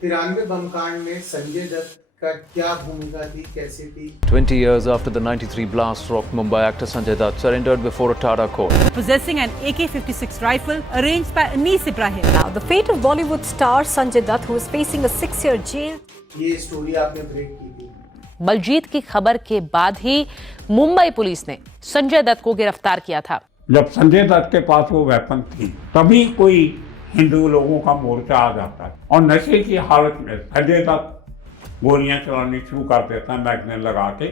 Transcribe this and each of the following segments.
तिरानवे बम कांड में संजय दत्त का क्या भूमिका थी, कैसी थी? 20 years after the 93 blast rocked Mumbai, actor Sanjay Dutt surrendered before a Tata court. Possessing an AK-56 rifle arranged by Anis Ibrahim. Now, the fate of Bollywood star Sanjay Dutt, who is facing a 6-year jail. ये story आपने break की थी। बलजीत की खबर के बाद ही Mumbai police ने संजय दत्त को गिरफ्तार किया था। जब संजय दत्त के पास वो वेपन थी तभी कोई हिंदू लोगों का मोर्चा आ जाता है और नशे की हालत में संजय दत्त गोलियां चलानी शुरू कर देता है मैगजीन लगा के।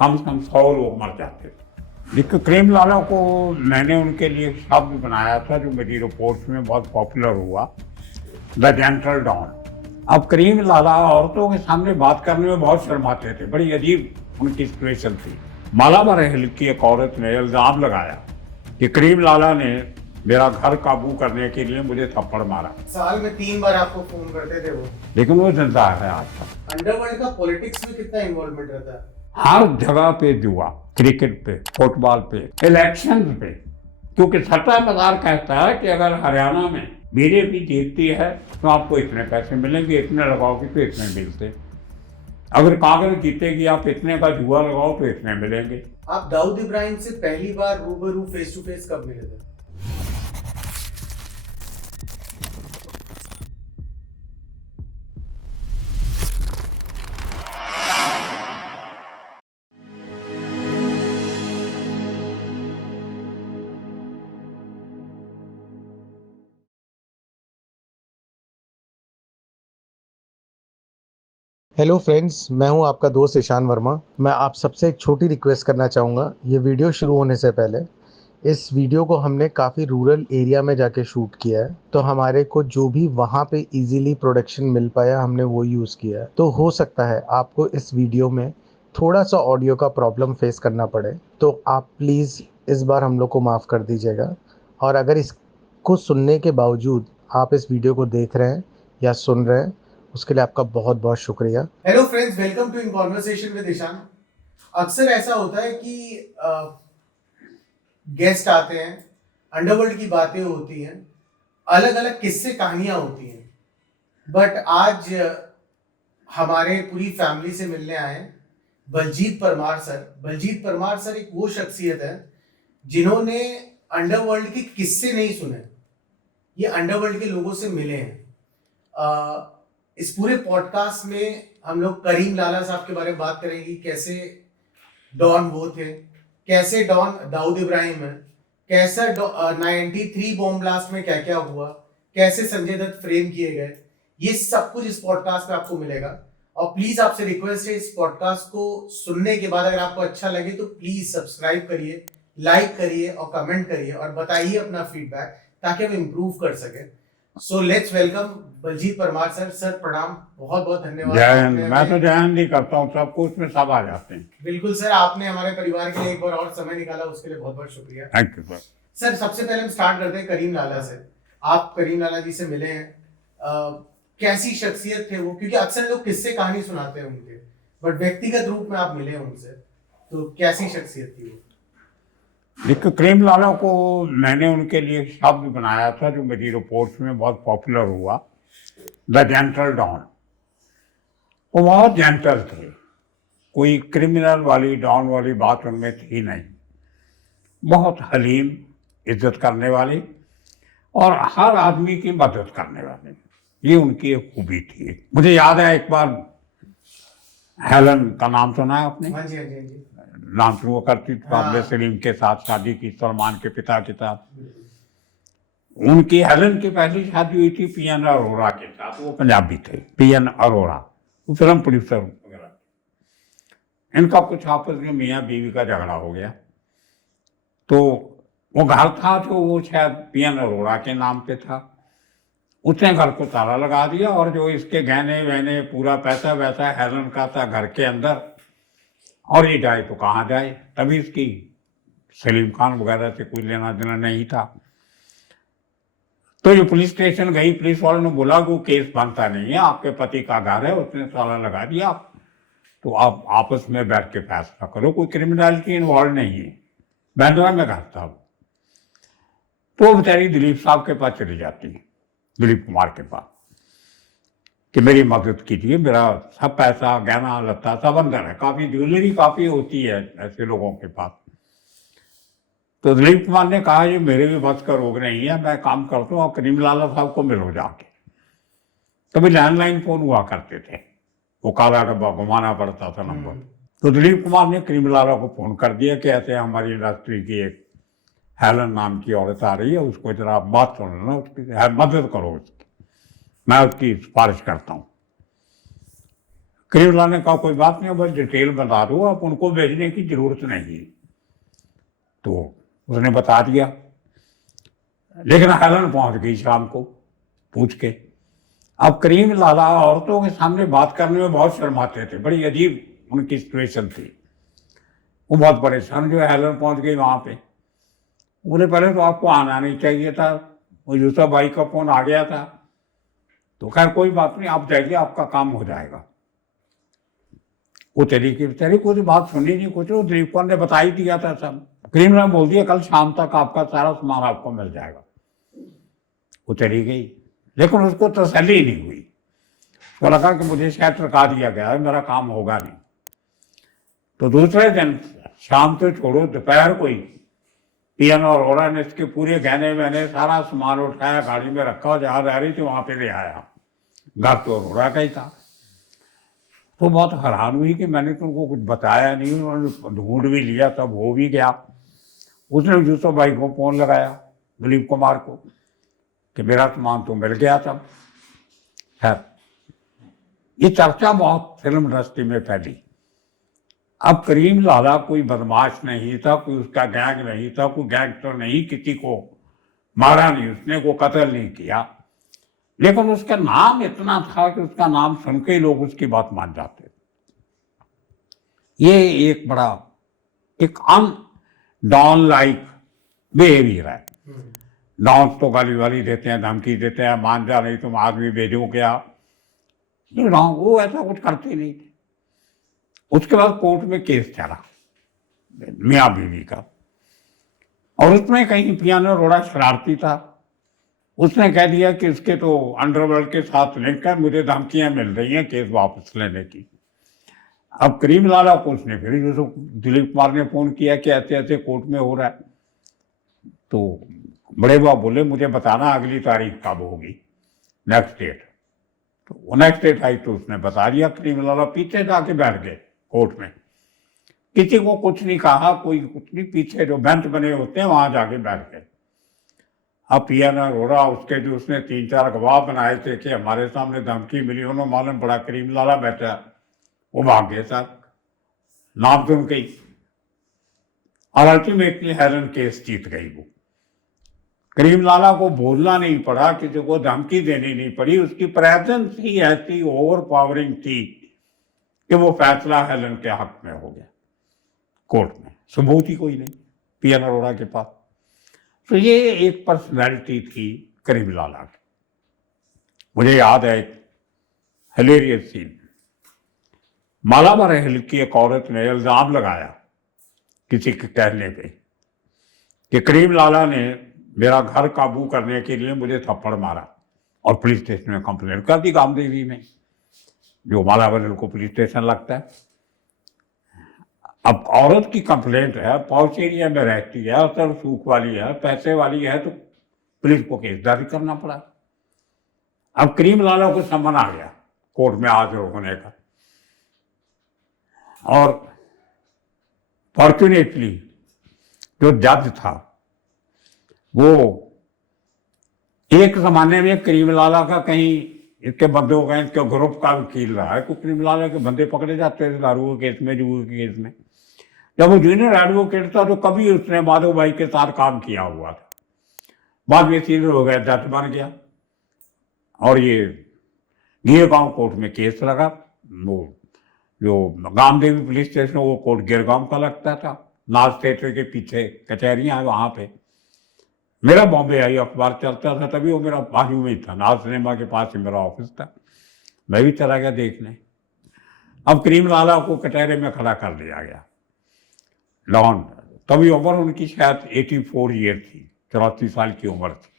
कम से कम 100 लोग मर जाते थे। एक क्रीम लाला को मैंने उनके लिए एक शब्द बनाया था जो मेरी रिपोर्ट्स में बहुत पॉपुलर हुआ, द जेंटल डॉन। अब करीम लाला औरतों के सामने बात करने में बहुत शर्माते थे, बड़ी अजीब उनकी सिचुएशन थी। मालाबार हिल की एक औरत ने इल्ज़ाम लगाया कि करीम लाला ने मेरा घर काबू करने के लिए मुझे थप्पड़ मारा। साल में 3 बार आपको फोन करते थे वो, लेकिन वो जिंदा है आज तक। अंडरवर्ल्ड का पॉलिटिक्स में कितना इन्वॉल्वमेंट रहता है? हर जगह पे जुआ, क्रिकेट पे, फुटबॉल पे, इलेक्शन पे, क्योंकि सट्टा बाजार कहता है कि अगर हरियाणा में बीजेपी जीतती है तो आपको इतने पैसे मिलेंगे, इतने लगाओगे तो इतने मिलते। अगर कांग्रेस जीतेगी आप इतने का जुआ लगाओ तो इतने मिलेंगे। आप दाऊद इब्राहिम से पहली बार रूबरू फेस टू फेस कब मिले थे? हेलो फ्रेंड्स, मैं हूं आपका दोस्त ईशान वर्मा। मैं आप सबसे एक छोटी रिक्वेस्ट करना चाहूँगा। ये वीडियो शुरू होने से पहले इस वीडियो को हमने काफ़ी रूरल एरिया में जाके शूट किया है, तो हमारे को जो भी वहाँ पे इजीली प्रोडक्शन मिल पाया हमने वो यूज़ किया है। तो हो सकता है आपको इस वीडियो में थोड़ा सा ऑडियो का प्रॉब्लम फेस करना पड़े, तो आप प्लीज़ इस बार हम लोग को माफ़ कर दीजिएगा। और अगर इसको सुनने के बावजूद आप इस वीडियो को देख रहे हैं या सुन रहे हैं, उसके लिए आपका बहुत बहुत शुक्रिया। Hello friends, welcome to in conversation with Ishan. अक्सर ऐसा होता है कि गेस्ट आते हैं, अंडरवर्ल्ड की बातें होती हैं, अलग अलग किस्से कहानियां होती हैं, बट आज हमारे पूरी फैमिली से मिलने आए बलजीत परमार सर। बलजीत परमार सर एक वो शख्सियत है जिन्होंने अंडरवर्ल्ड के किस्से नहीं सुने, ये अंडरवर्ल्ड के लोगों से मिले हैं। इस पूरे पॉडकास्ट में हम लोग करीम लाला साहब के बारे में बात करेंगे, कैसे डॉन वो थे, कैसे डॉन दाऊद इब्राहिम है, कैसा 93 बॉम्ब ब्लास्ट में क्या क्या हुआ, कैसे संजय दत्त फ्रेम किए गए, ये सब कुछ इस पॉडकास्ट में आपको मिलेगा। और प्लीज आपसे रिक्वेस्ट है, इस पॉडकास्ट को सुनने के बाद अगर आपको अच्छा लगे तो प्लीज सब्सक्राइब करिए, लाइक करिए और कमेंट करिए और बताइए अपना फीडबैक ताकि हम इम्प्रूव कर सके। So let's welcome Baljeet Parmar sir. Sir प्रणाम, बहुत बहुत धन्यवाद। जय हिंद। मैं तो जय हिंद ही करता हूँ, सबको उसमें सब आ जाते हैं। बिल्कुल सर, आपने हमारे परिवार के लिए एक बार और समय निकाला, उसके लिए बहुत बहुत शुक्रिया। Thank you sir. सर सबसे पहले हम स्टार्ट करते हैं करीम लाला से। आप करीम लाला जी से मिले हैं, कैसी शख्सियत थे वो? क्योंकि अक्सर लोग किस्से कहानी सुनाते हैं उनके, बट व्यक्तिगत रूप में आप मिले उनसे, तो कैसी शख्सियत थी वो? एक करीम लाला को मैंने उनके लिए एक शब्द बनाया था जो मेरी रिपोर्ट्स में बहुत पॉपुलर हुआ, द जेंटल डॉन। वो बहुत जेंटल थे, कोई क्रिमिनल वाली डॉन वाली बात उनमें थी नहीं। बहुत हलीम, इज्जत करने वाले और हर आदमी की मदद करने वाले, ये उनकी एक खूबी थी। मुझे याद है एक बार हेलन का नाम सुना है आपने? हाँ जी, हाँ जी, हाँ जी। नाम शुरू करती थी काबिल सलीम के साथ शादी की, सलमान के पिता के साथ। उनकी हेलन की पहली शादी हुई थी पीएन अरोड़ा के साथ, वो पंजाबी थे, पीएन अरोड़ा, वो फिल्म प्रोड्यूसर वगैरह। इनका कुछ आपस में मियाँ बीवी का झगड़ा हो गया, तो वो घर था जो वो शायद पीएन अरोड़ा के नाम पे था, उसने घर को ताला लगा दिया और जो इसके गहने वहने पूरा पैसा वैसा हेलन का था घर के अंदर, और ये जाए तो कहाँ जाए। तभी इसकी सलीम खान वगैरह से कोई लेना देना नहीं था। तो ये पुलिस स्टेशन गई, पुलिस वालों ने बोला कि वो केस बनता नहीं है, आपके पति का घर है, उसने ताला लगा दिया, तो आप आपस में बैठ के फैसला करो, कोई क्रिमिनलिटी इन्वॉल्व नहीं है। बैंड्रा में घर था। तो बेचारी दिलीप साहब के पास चली जाती है, दिलीप कुमार के पास, कि मेरी मदद कीजिए, मेरा सब पैसा गहना लत्ता सब अंदर है, काफ़ी ज्वेलरी काफ़ी होती है ऐसे लोगों के पास। तो दिलीप कुमार ने कहा ये मेरे भी बस का रोग नहीं है, मैं काम करता हूँ, करीम लाला साहब को मिलो जाके। तभी लैंडलाइन फोन हुआ करते थे, वो काला डब्बा घुमाना पड़ता था नंबर। तो दिलीप कुमार ने करीम लाला को फोन कर दिया कि ऐसे हमारी इंडस्ट्री की एक हेलन नाम की औरत आ रही है, उसको जरा आप बात सुन लो, उसकी मदद करो उसकी, मैं उसकी सिफारिश करता हूँ। करीम लाला ने कहा कोई बात नहीं, बस डिटेल बता दो, आप उनको भेजने की जरूरत नहीं। तो उसने बता दिया, लेकिन हेलन पहुंच गई शाम को पूछ के। अब करीम लाला औरतों के सामने बात करने में बहुत शर्माते थे, बड़ी अजीब उनकी सिचुएशन थी। वो बहुत परेशान, जो हेलन पहुंच गई वहां पे। बोले पहले तो आपको आना नहीं चाहिए था, वो यूसुफ भाई का फोन आ गया था। तो खैर कोई बात नहीं, आप जाइए, आपका काम हो जाएगा। वो तरीके बेचारी कोई बात सुनी नहीं, कुछ दिलीप कुमार ने बता ही दिया था सब। करीम ने बोल दिया कल शाम तक आपका सारा सामान आपको मिल जाएगा। वो चली गई, लेकिन उसको तसल्ली नहीं हुई। उसको लगा कि मुझे शायद टरका दिया गया है, मेरा काम होगा नहीं। तो दूसरे दिन शाम तो छोड़ो, दोपहर को ही पीएन और अरोड़ा ने इसके पूरे गहने वहने सारा सामान उठाया, गाड़ी में रखा, जहाँ रह रही थी वहां पे ले आया। घर तो अरोड़ा का ही था। तो बहुत हैरान हुई कि मैंने तुमको कुछ बताया नहीं, उन्होंने ढूंढ भी लिया, तब हो भी गया। उसने यूसुफ भाई को फोन लगाया, दिलीप कुमार को, कि मेरा सामान तो मिल गया तब। खैर ये चर्चा बहुत फिल्म इंडस्ट्री में फैली। अब करीम लाला कोई बदमाश नहीं था, कोई उसका गैंग नहीं था, कोई गैंगस्टर नहीं, किसी को मारा नहीं उसने, को कत्ल नहीं किया, लेकिन उसका नाम इतना था कि उसका नाम सुन के ही लोग उसकी बात मान जाते थे। ये एक बड़ा एक डॉन लाइक बिहेवियर है। डॉन्स तो गाली वाली देते हैं, धमकी देते हैं, मान जा नहीं तुम आदमी भेजो क्या, वो ऐसा कुछ करते नहीं थे। उसके बाद कोर्ट में केस चला मियाँ बीवी का, और उसमें कहीं पियानो रोड़ा शरारती था। उसने कह दिया कि इसके तो अंडरवर्ल्ड के साथ लिंक है, मुझे धमकियां मिल रही हैं केस वापस लेने की। अब करीम लाला को उसने फिर दिलीप कुमार ने फोन किया कि ऐसे ऐसे कोर्ट में हो रहा है। तो बड़े बाबू बोले मुझे बताना अगली तारीख कब होगी, नेक्स्ट डेट। तो वो नेक्स्ट डेट आई तो उसने बता दिया। करीम लाला पीछे जाके बैठ गए कोर्ट में, किसी को कुछ नहीं कहा, कोई कुछ नहीं, पीछे जो बेंच बने होते हैं वहां जाके बैठ गए। अब पीएन अरोड़ा उसके जो उसने 3-4 गवाह बनाए थे कि हमारे सामने धमकी मिली, उन्होंने मालूम पड़ा करीम लाला बैठा, वो भाग गए साहब, नाम सुन के। और अल्टीमेटली हेलन केस जीत गई। वो करीम लाला को बोलना नहीं पड़ा, किसी को धमकी देनी नहीं पड़ी, उसकी प्रेजेंस ही ऐसी ओवर पावरिंग थी कि वो फैसला हेलन के हक में हो गया कोर्ट में। सबूत ही कोई नहीं पीएन अरोड़ा के पास। तो ये एक पर्सनैलिटी थी करीम लाला की। मुझे याद है एक हिलेरियस सीन, मालाबार हिल की एक औरत ने इल्जाम लगाया किसी के कहने पे कि करीम लाला ने मेरा घर काबू करने के लिए मुझे थप्पड़ मारा, और पुलिस स्टेशन में कंप्लेंट कर दी, गामदेवी में, जो मालाबार हिल को पुलिस स्टेशन लगता है। अब औरत की कंप्लेंट है, पॉश एरिया में रहती है, असर सूख वाली है, पैसे वाली है, तो पुलिस को केस दर्ज करना पड़ा। अब करीम लाला को सम्मन आ गया कोर्ट में हाजिर होने का, और फॉर्चुनेटली जो जज था वो एक जमाने में करीम लाला का कहीं इसके बंदों का, इसके ग्रुप का वकील रहा है। कुछ करीम लाला के बंदे पकड़े जाते थे दारू के केस में, जुए के केस में। जब वो जूनियर एडवोकेट था तो कभी उसने माधव भाई के साथ काम किया हुआ था, बाद में सीनियर हो गया, जज बन गया, और ये गिरगांव कोर्ट में केस लगा। वो जो गामदेवी पुलिस स्टेशन वो कोर्ट गिरगांव का लगता था, नाज थिएटर के पीछे कचहरियाँ हैं वहाँ पे। मेरा बॉम्बे आई अखबार चलता था तभी, वो मेरा बाजू में ही था, नाज सिनेमा के पास ही मेरा ऑफिस था। मैं भी चला गया देखने। अब करीम लाला को कटहरे में खड़ा कर दिया गया, लॉन। तभी उम्र उनकी शायद 84 ईयर थी, 84 साल की उम्र थी,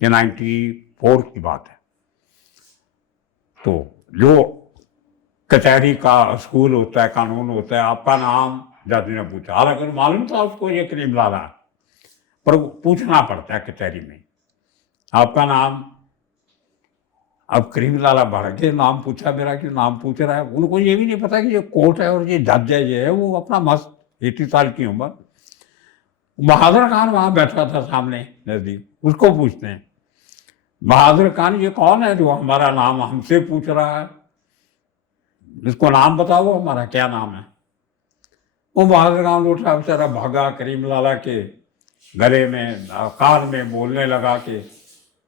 ये 94 की बात है। तो जो कचहरी का स्कूल होता है, कानून होता है, आपका नाम जज ने पूछा, हालांकि मालूम था उसको ये क्रीम लाला, पर पूछना पड़ता है कचहरी में आपका नाम। अब क्रीम लाला बढ़ के नाम पूछा मेरा, कि नाम पूछ रहा है, उनको ये भी नहीं पता कि ये कोर्ट है और ये जज है, ये है वो अपना मस्त 80 साल की उम्र। बहादुर खान वहां बैठा था सामने नजदीक, उसको पूछते हैं, बहादुर खान ये कौन है जो हमारा नाम हमसे पूछ रहा है, इसको नाम बताओ हमारा क्या नाम है। वो बहादुर खान उठा, बेचारा भागा करीम लाला के गले में कान में बोलने लगा कि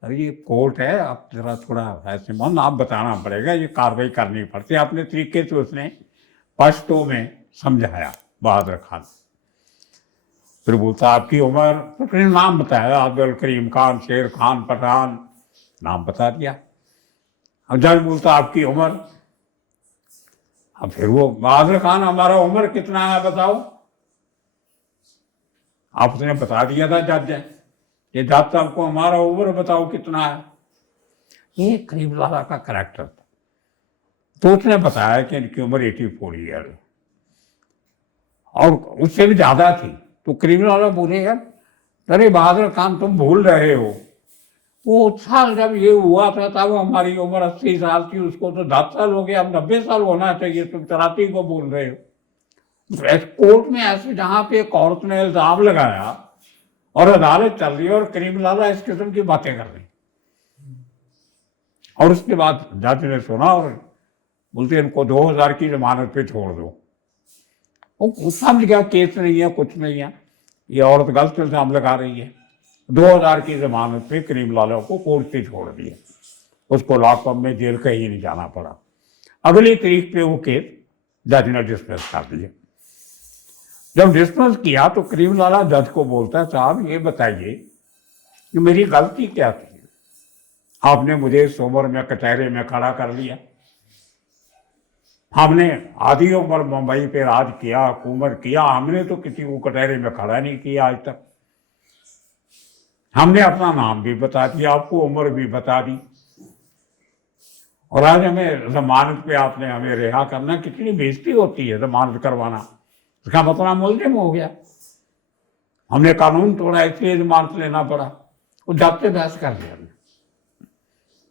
अरे ये कोर्ट है, आप जरा थोड़ा ऐसे मन आप बताना पड़ेगा, ये कार्रवाई करनी पड़ती है। अपने तरीके से उसने पश्तो में समझाया बहादुर खान। फिर बोलता आपकी उम्र, तो फिर नाम बताया, अब्दुल करीम खान, शेर खान, पठान, नाम बता दिया। अब जज बोलता आपकी उम्र, अब फिर वो बहादुर खान हमारा उम्र कितना है बताओ, आप उसने बता दिया था जज है, ये जज साहब को हमारा उम्र बताओ कितना है। ये करीम लाला का करैक्टर था। तो उसने बताया कि इनकी उम्र 84 ईयर और उससे भी ज्यादा थी। तो करीम लाला बोले यार अरे बहादुर खान तुम भूल रहे हो, वो साल जब ये हुआ था तब हमारी उम्र 80 साल थी, उसको तो 10 साल हो गया, अब 90 साल होना चाहिए, तुम 83 को बोल रहे हो। कोर्ट में ऐसे जहां पे एक औरत ने इल्जाम लगाया और अदालत चल रही है और करीम लाला इस किस्म की बातें कर रहे, और उसके बाद जज ने सुना और बोलते इनको 2000 की जमानत पे छोड़ दो। वो समझ गया केस नहीं है, कुछ नहीं है, ये औरत गलत इल्जाम लगा रही है। 2000 की जमानत पे करीम लाला को कोर्ट से छोड़ दिया, उसको लॉकअप में जेल कहीं नहीं जाना पड़ा। अगली तारीख पे वो केस जज ने डिस्मिस कर दिया। जब डिस्मिस किया तो करीम लाला जज को बोलता है साहब ये बताइए कि मेरी गलती क्या थी, आपने मुझे इस उम्र में कचहरे में खड़ा कर लिया, हमने आधी उम्र मुंबई पे राज किया, हुकूमत किया, हमने तो किसी को कटहरे में खड़ा नहीं किया आज तक, हमने अपना नाम भी बता दिया, आपको उम्र भी बता दी, और आज हमें जमानत पे आपने हमें रिहा करना, कितनी बेइज्जती होती है जमानत करवाना, इसका मतलब मुलजिम हो गया, हमने कानून तोड़ा इसलिए जमानत लेना पड़ा। वो जज से बहस कर दिया,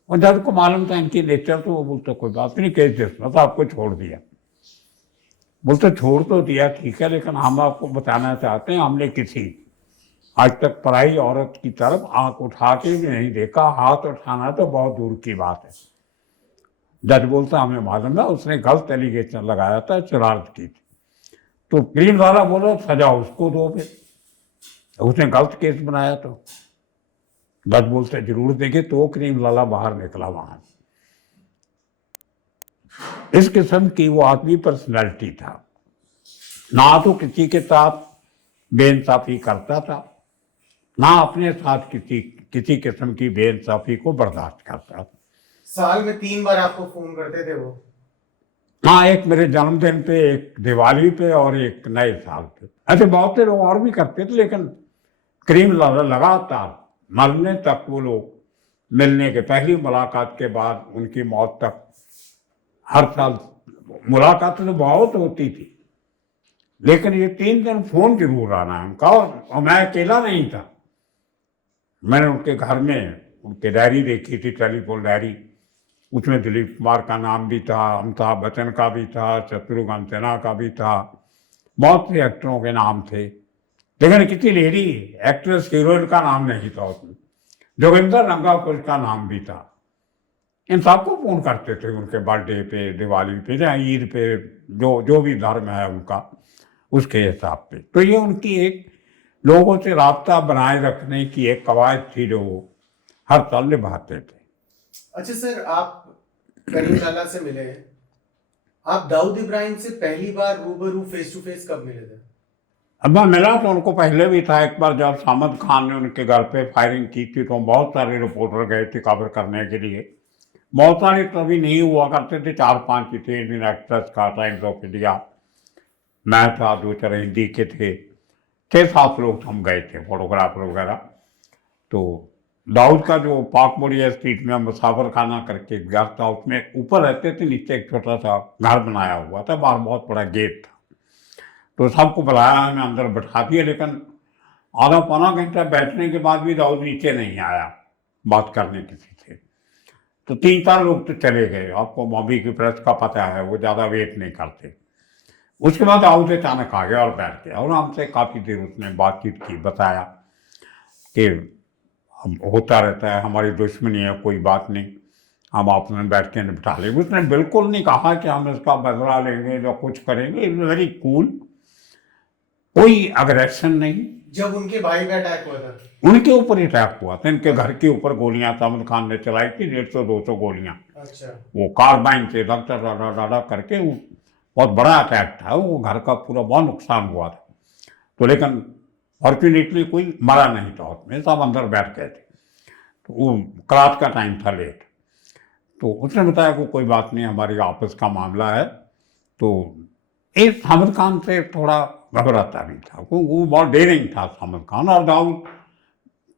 और जज को मालूम था इनकी नेचर, तो वो बोलते कोई बात नहीं, केस डिस्मिस, तो आपको छोड़ दिया। बोलते छोड़ तो दिया ठीक है, लेकिन हम आपको बताना चाहते हैं हमने किसी आज तक पराई औरत की तरफ आंख उठा के भी नहीं देखा, हाथ उठाना तो बहुत दूर की बात है। जज बोलता हमें मालूम है उसने गलत एलिगेशन लगाया था, शरारत की थी। तो करीम लाला बोला सजा उसको दो, फिर उसने गलत केस बनाया तो जज बोलते जरूर देंगे। तो करीम लाला बाहर निकला वहां। इस किस्म की वो आदमी पर्सनैलिटी था, ना तो किसी के साथ बेइंसाफी करता था, ना अपने साथ किसी किस्म की बेइंसाफी को बर्दाश्त करता था। साल में 3 बार आपको फोन करते थे वो? हाँ, एक मेरे जन्मदिन पे, एक दिवाली पे और एक नए साल पे। ऐसे बहुत से लोग और भी करते थे, लेकिन करीम लाला लगातार मरने तक, वो लोग मिलने के पहली मुलाकात के बाद उनकी मौत तक, हर साल मुलाकात तो बहुत होती थी, लेकिन ये 3 दिन फोन जरूर आना है उनका। और मैं अकेला नहीं था, मैंने उनके घर में उनकी डायरी देखी थी, टेलीफोन डायरी, उसमें दिलीप कुमार का नाम भी था, अमिताभ बच्चन का भी था, शत्रुघ्न सिन्हा का भी था, बहुत से एक्टरों के नाम थे, लेकिन किसी लेडी एक्ट्रेस हीरोइन का नाम नहीं था उसमें। जोगिंदर रंगापुर का नाम भी था। इन सबको फोन करते थे उनके बर्थडे पे, दिवाली पे या ईद पे, जो भी धर्म है उनका, उसके हिसाब पे। तो ये उनकी एक लोगों से राब्ता बनाए रखने की एक कवायद थी जो वो हर साल निभाते थे। अच्छा सर, आप करीम लाला से मिले हैं, आप दाऊद इब्राहिम से पहली बार रूबरू फेस टू फेस कब मिले थे? अब मैं मिला तो उनको पहले भी था, एक बार जब सामद खान ने उनके घर पे फायरिंग की थी तो बहुत सारे रिपोर्टर गए थे कवर करने के लिए। बहुत सारे तभी नहीं हुआ करते थे, 4-5 ही थे, इंडियन एक्ट्रेस का, टाइम्स ऑफ इंडिया, मैं था, 2-4 हिंदी के थे, 6-7 लोग हम गए थे, फोटोग्राफर वगैरह। तो दाऊद का जो पाकमोड़िया स्ट्रीट में मुसाफिर खाना करके घर था, उसमें ऊपर रहते थे, नीचे एक छोटा सा घर बनाया हुआ था, बाहर बहुत बड़ा गेट था। तो सबको बुलाया, हमें अंदर बैठा दिया, लेकिन आधा पौना घंटा बैठने के बाद भी दाऊद नीचे नहीं आया बात करने किसी से। तो 3-4 लोग तो चले गए, आपको बॉम्बे की प्रेस का पता है, वो ज़्यादा वेट नहीं करते। उसके बाद दाऊद अचानक आ गया और बैठ गया, और हमसे काफ़ी देर उसने बातचीत की, बताया कि होता रहता है, हमारी दुश्मनी है, कोई बात नहीं, हम आपस में बैठ के निपटा लेंगे। उसने बिल्कुल नहीं कहा कि हम इसका बदला लेंगे या कुछ करेंगे। इट्स वेरी कूल, कोई अग्रेशन नहीं। जब उनके भाई पे अटैक हुआ था, उनके ऊपर अटैक हुआ था, इनके घर के ऊपर गोलियां सामद खान ने चलाई थी, 150-200 गोलियां। अच्छा, वो कार्बाइन से डॉक्टर डाडा करके, वो बहुत बड़ा अटैक था, वो घर का पूरा बहुत नुकसान हुआ था। तो लेकिन फॉर्चुनेटली कोई मरा नहीं था उसमें, सब अंदर बैठ गए थे। तो वो रात का टाइम था, लेट। तो उसने बताया कि कोई बात नहीं, हमारी आपस का मामला है। तो एक सामद खान से थोड़ा घबराता भी था, वो बहुत डेयरिंग था सामद खान, और दाऊद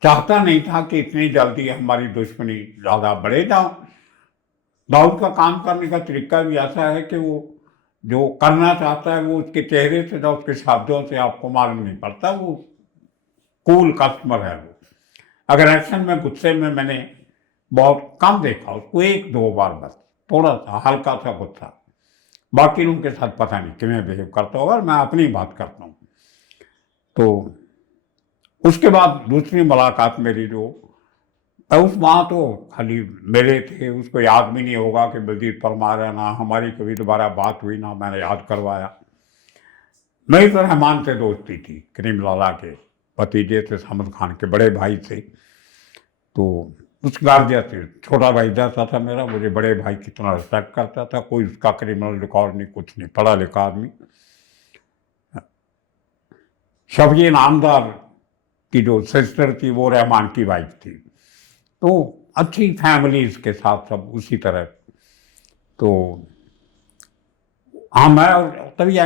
चाहता नहीं था कि इतनी जल्दी हमारी दुश्मनी ज़्यादा बढ़े। दाऊद का काम करने का तरीका भी ऐसा है कि वो जो करना चाहता है वो उसके चेहरे से या उसके शब्दों से आपको मालूम नहीं पड़ता। वो कूल कस्टमर है। वो अगर एक्शन में गुस्से में मैंने बहुत कम देखा उसको, 1-2 बार बस, थोड़ा सा हल्का सा गुस्सा। बाकी लोगों के साथ पता नहीं किमें बिहेव करता होगा, मैं अपनी बात करता हूँ। तो उसके बाद दूसरी मुलाकात मेरी जो उस वहाँ तो खाली मेरे थे, उसको याद भी नहीं होगा कि बलजीत परमार है, ना हमारी कभी दोबारा बात हुई, ना मैंने याद करवाया। मेरी तो रहमान से दोस्ती थी, करीम लाला के भतीजे से, सामद खान के बड़े भाई से। तो उस गार्जिया से छोटा भाई जैसा था मेरा, मुझे बड़े भाई की तरह रिस्पेक्ट करता था, कोई उसका क्रिमिनल रिकॉर्ड नहीं, कुछ नहीं, पढ़ा लिखा आदमी। शफी नामदार की जो सिस्टर थी वो रहमान की वाइफ थी। तो अच्छी फैमिलीज के साथ सब उसी तरह। तो हाँ, मैं तभी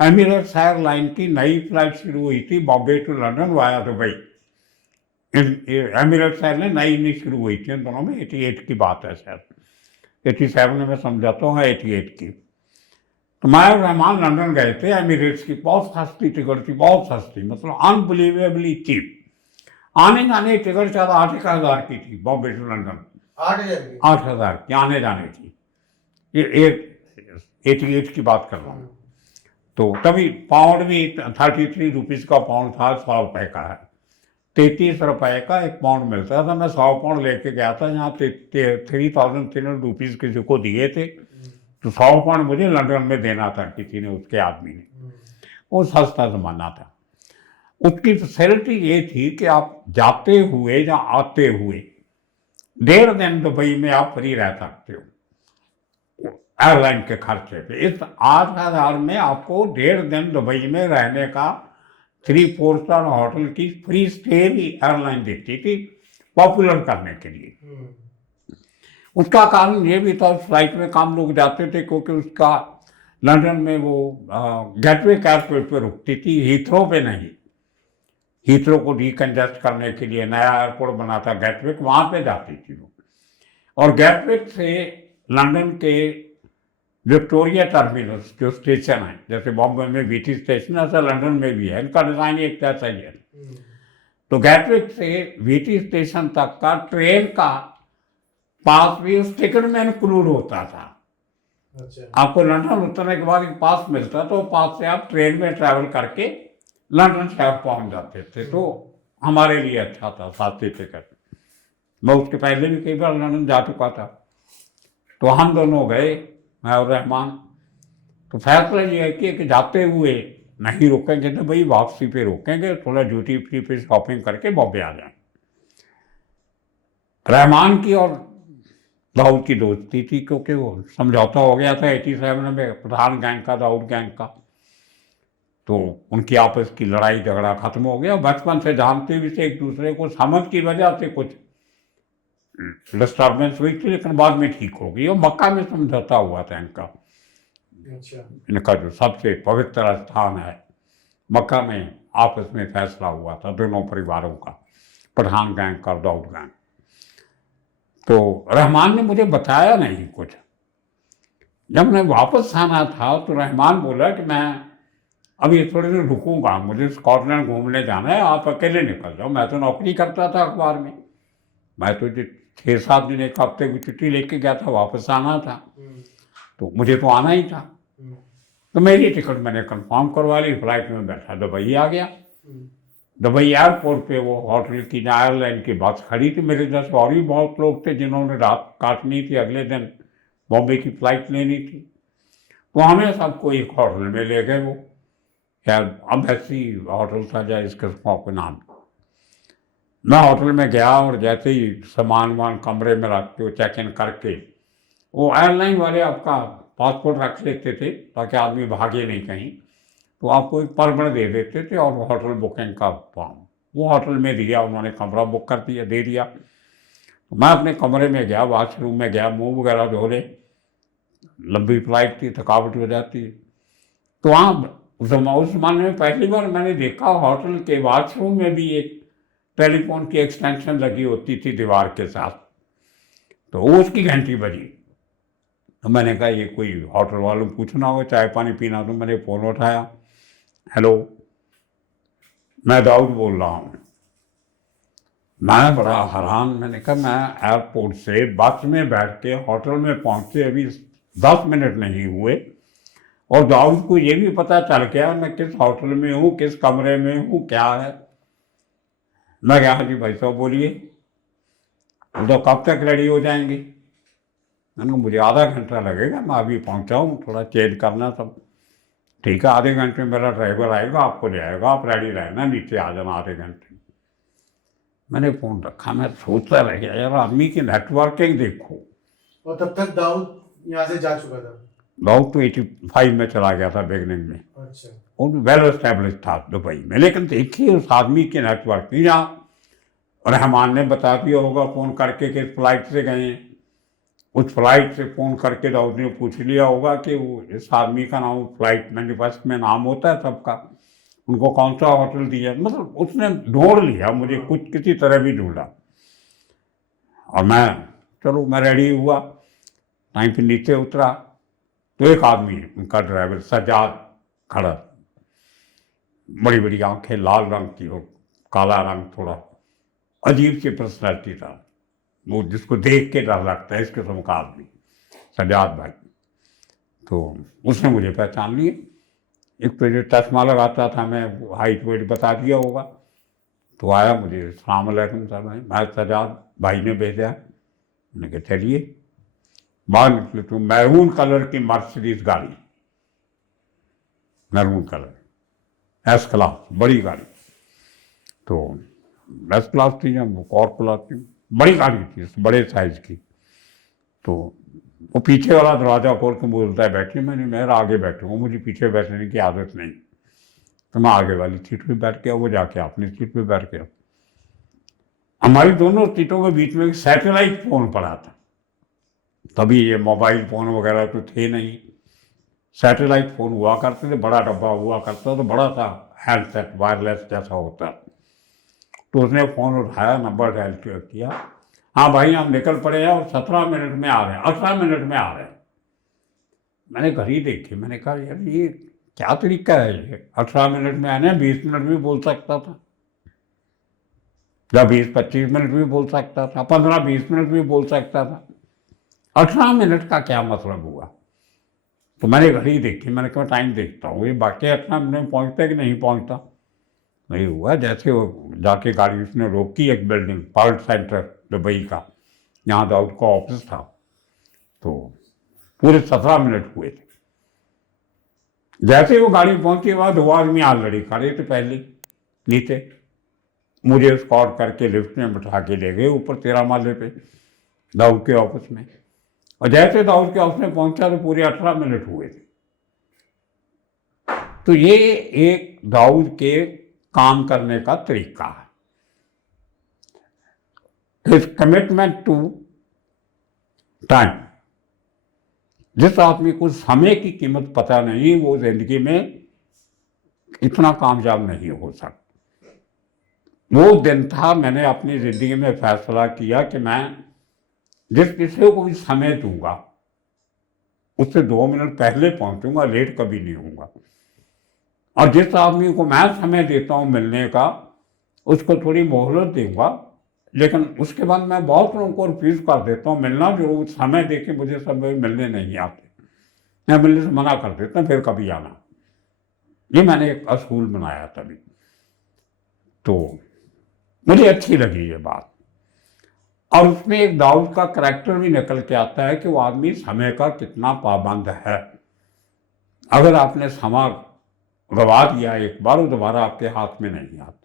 एमिरेट्स एयरलाइन की नई फ्लाइट शुरू हुई थी, Bombay to London via Dubai. Emirates airline नई नहीं शुरू हुई थी, इन दोनों में 88 की बात है शायद, 87 में मैं समझाता हूँ, 88 की। तो मैं और रहमान लंदन गए थे, एमिरेट्स की बहुत सस्ती टिकट थी, बहुत सस्ती, मतलब अनबिलीवेबली चीप। आने जाने की टिकट शायद 8,000 की थी, बॉम्बे टू लंदन 8,000 की आने जाने की। ये 88 की बात कर रहा हूँ। तो तभी पाउंड भी 33 रुपीज़ का पाउंड था, 100 रुपये का है, 33 रुपये का एक पाउंड मिलता था। मैं 100 पाउंड लेके गया था, यहाँ 3,300 रुपीज़ किसी को दिए थे, तो 100 पाउंड मुझे लंदन में देना था किसी ने, उसके आदमी ने। वो सस्ता ज़माना था। उसकी फैसिलिटी ये थी कि आप जाते हुए या आते हुए 1.5 दिन दुबई में आप फ्री रह सकते हो एयरलाइन के खर्चे पे। इस 8,000 में आपको 1.5 दिन दुबई में रहने का 3-4 स्टार होटल की फ्री स्टे भी एयरलाइन देती थी, पॉपुलर करने के लिए। उसका कारण ये भी था, उस फ्लाइट में कम लोग जाते थे क्योंकि उसका लंदन में वो गेटवे एयरपोर्ट पे रुकती थी, हीथ्रो पे नहीं। हीथ्रो को डीकंजेस्ट करने के लिए नया एयरपोर्ट बना था गेटविक, वहाँ पे जाती थी वो। और गेटविक से लंदन के विक्टोरिया टर्मिनस जो स्टेशन है, जैसे बॉम्बे में वीटी स्टेशन, ऐसा लंदन में भी है, इनका डिज़ाइन एक जैसा ही है। तो गेटविक से वीटी स्टेशन तक का ट्रेन का पास भी उस टिकट में इंक्लूड होता था। अच्छा। आपको लंदन उतरने के बाद एक पास मिलता, तो पास से आप ट्रेन में ट्रैवल करके लंदन शहर पहुंच जाते थे। तो हमारे लिए अच्छा था, साथी टिकट। मैं उसके पहले भी कई बार लंदन जा चुका था। तो हम दोनों गए, मैं और रहमान। तो फैसला ये है कि जाते हुए नहीं रुकेंगे, तो भाई वापसी पे रुकेंगे, थोड़ा ड्यूटी फ्री पे शॉपिंग करके बॉम्बे आ जाए। रहमान की और दाऊद की दोस्ती थी, क्योंकि वो समझौता हो गया था 87 में प्रधान गैंग का, दाऊद गैंग का। तो उनकी आपस की लड़ाई झगड़ा खत्म हो गया। बचपन से जानते भी थे एक दूसरे को, समझ की वजह से कुछ डिस्टर्बेंस हुई थी, लेकिन बाद में ठीक हो गई। और मक्का में समझौता हुआ था इनका। अच्छा। इनका जो सबसे पवित्र स्थान है मक्का में, आपस में फैसला हुआ था दोनों परिवारों का। पठान गैंग, करदौद गैंग। तो रहमान ने मुझे बताया नहीं कुछ। जब मैं वापस आना था तो रहमान बोला कि मैं अभी थोड़ी देर रुकूंगा, मुझे स्कॉटलैंड घूमने जाना है, आप अकेले निकल जाओ। मैं तो नौकरी करता था अखबार में, मैं तो 6-7 दिन, 1 हफ्ते की छुट्टी लेके गया था, वापस आना था, तो मुझे तो आना ही था। तो मेरी टिकट मैंने कंफर्म करवा ली, फ्लाइट में बैठा दुबई आ गया। दुबई एयरपोर्ट पे वो होटल की आयरलैंड की बस खड़ी थी, मेरे जैसे और भी बहुत लोग थे जिन्होंने रात काटनी थी, अगले दिन बॉम्बे की फ्लाइट लेनी थी। तो हमें सबको एक होटल में ले गए, वो शायद अम्बेसी होटल था या इसके कोई नाम। मैं होटल में गया और जैसे ही सामान वान कमरे में रख के चेक इन करके, वो एयरलाइन वाले आपका पासपोर्ट रख लेते थे ताकि आदमी भागे नहीं कहीं, तो आपको एक परमिट दे देते थे और होटल बुकिंग का फॉर्म वो होटल में दिया, उन्होंने कमरा बुक कर दिया, दे दिया। तो मैं अपने कमरे में गया, वाशरूम में गया, मुंह वगैरह धो ले, लंबी फ्लाइट थी, थकावट हो जाती। तो वहाँ उस ज़माने में पहली बार मैंने देखा होटल के वाशरूम में भी एक टेलीफोन की एक्सटेंशन लगी होती थी दीवार के साथ। तो उसकी घंटी बजी, तो मैंने कहा ये कोई होटल वालों को पूछना हो, चाय पानी पीना। तो मैंने फ़ोन उठाया, हेलो, मैं दाऊद बोल रहा हूँ। मैं बड़ा हैरान, मैंने कहा मैं एयरपोर्ट से बस में बैठ के होटल में पहुँचे अभी 10 मिनट नहीं हुए और दाऊद को ये भी पता चल गया मैं किस होटल में हूँ, किस कमरे में हूँ, क्या है। मैं कहा हाँ जी भाई साहब बोलिए, तो कब तक रेडी हो जाएंगे? मैंने कहा मुझे आधा घंटा लगेगा, मैं अभी पहुंचा हूँ, थोड़ा चेंज करना सब। ठीक है, आधे घंटे में मेरा ड्राइवर आएगा, आपको ले आएगा, आप रेडी रहना, नीचे आ जाना आधे घंटे। मैंने फ़ोन रखा, मैं सोचता रह गया यार आदमी की नेटवर्किंग देखो। और तब तक दाऊद यहाँ से जा चुका था? दाऊद तो 85 में चला गया था बिगनिंग में। अच्छा। और वेल एस्टेब्लिश था दुबई में। लेकिन देखिए उस आदमी की नेटवर्किंग, यहाँ रहमान ने बता दिया होगा फ़ोन करके कि फ्लाइट से गए हैं, उस फ्लाइट से फ़ोन करके दाऊद ने पूछ लिया होगा कि वो इस आदमी का नाम, फ्लाइट मैनिफेस्ट में नाम होता है सबका, उनको कौन सा होटल दिया, मतलब उसने ढूंढ लिया मुझे, कुछ किसी तरह भी ढूंढा। और मैं रेडी हुआ, टाइम पे नीचे उतरा तो एक आदमी, उनका ड्राइवर सज्जाद खड़ा, बड़ी बड़ी आंखें, लाल रंग की और काला रंग, थोड़ा अजीब सी पर्सनैलिटी था वो, जिसको देख के डर लगता है, इस किस्म का आदमी सज्जाद भाई। तो उसने मुझे पहचान लिए, एक तो जो चश्मा लगाता था, मैं हाइट वेट बता दिया होगा, तो आया, मुझे अस्सलाम वालेकुम सर भाई, मैं सज्जाद भाई ने भेजा। मैंने कहा चलिए, बाहर निकले तो मैरून कलर की मर्सिडीज गाड़ी, मैरून कलर एस क्लास, बड़ी गाड़ी, तो एस क्लास थी या और क्लास थी, बड़ी गाड़ी थी, बड़े साइज की। तो वो पीछे वाला दरवाज़ा खोल के बोलता है बैठिए। मैं आगे बैठूँगा, मुझे पीछे बैठने की आदत नहीं, तो मैं आगे वाली सीट पे बैठ गया, वो जाके अपनी सीट पे बैठ गया। हमारी दोनों सीटों के बीच में एक सैटेलाइट फ़ोन पड़ा था, तभी ये मोबाइल फ़ोन वगैरह तो थे नहीं, सैटेलाइट फ़ोन हुआ करते थे, बड़ा डब्बा हुआ करता था, बड़ा सा हैंडसेट वायरलेस जैसा होता। तो उसने फ़ोन उठाया, नंबर डायल किया, हाँ भाई हम निकल पड़े हैं और 17 मिनट में आ रहे हैं, 18 मिनट में आ रहे हैं। मैंने घड़ी देखी, मैंने कहा यार ये क्या तरीका है, ये 18 मिनट में आने, 20 मिनट भी बोल सकता था, या 20-25 मिनट भी बोल सकता था, 15-20 मिनट भी बोल सकता था, 18 मिनट का क्या मतलब हुआ? तो मैंने घड़ी देखी, मैंने कहा टाइम देखता हूँ, ये बाकी 18 मिनट में पहुँचता कि नहीं पहुँचता। नहीं हुआ। जैसे वो जाके गाड़ी उसने रोकी एक बिल्डिंग, पर्ल सेंटर दुबई का, यहाँ दाऊद का ऑफिस था, तो पूरे 17 मिनट हुए थे। जैसे वो गाड़ी पहुंची, वहाँ 2 आदमी आ लड़ी खड़े थे पहले नीचे, मुझे स्कॉट करके लिफ्ट में बिठा के ले गए ऊपर 13 माले पे दाऊद के ऑफिस में। और जैसे दाऊद के ऑफिस में पहुंचा तो पूरे 18 मिनट हुए थे। तो ये एक दाऊद के काम करने का तरीका है, हिज कमिटमेंट टू टाइम। जिस आदमी को समय की कीमत पता नहीं, वो जिंदगी में इतना कामयाब नहीं हो सकता। वो दिन था, मैंने अपनी जिंदगी में फैसला किया कि मैं जिस किसी को भी समय दूंगा उससे 2 मिनट पहले पहुंचूंगा, लेट कभी नहीं होऊंगा। और जिस आदमी को मैं समय देता हूं मिलने का, उसको थोड़ी मोहलत दूंगा, लेकिन उसके बाद मैं बहुत लोगों को रिफ्यूज कर देता हूँ मिलना, जो समय दे के मुझे सब मिलने नहीं आते, मैं मिलने से मना कर देता हूँ, फिर कभी आना। ये मैंने एक असूल बनाया तभी, तो मुझे अच्छी लगी ये बात। और उसमें एक दाऊद का करैक्टर भी निकल के आता है कि वो आदमी समय का कितना पाबंद है। अगर आपने समय गवा दिया एक बार, वो दोबारा आपके हाथ में नहीं आता।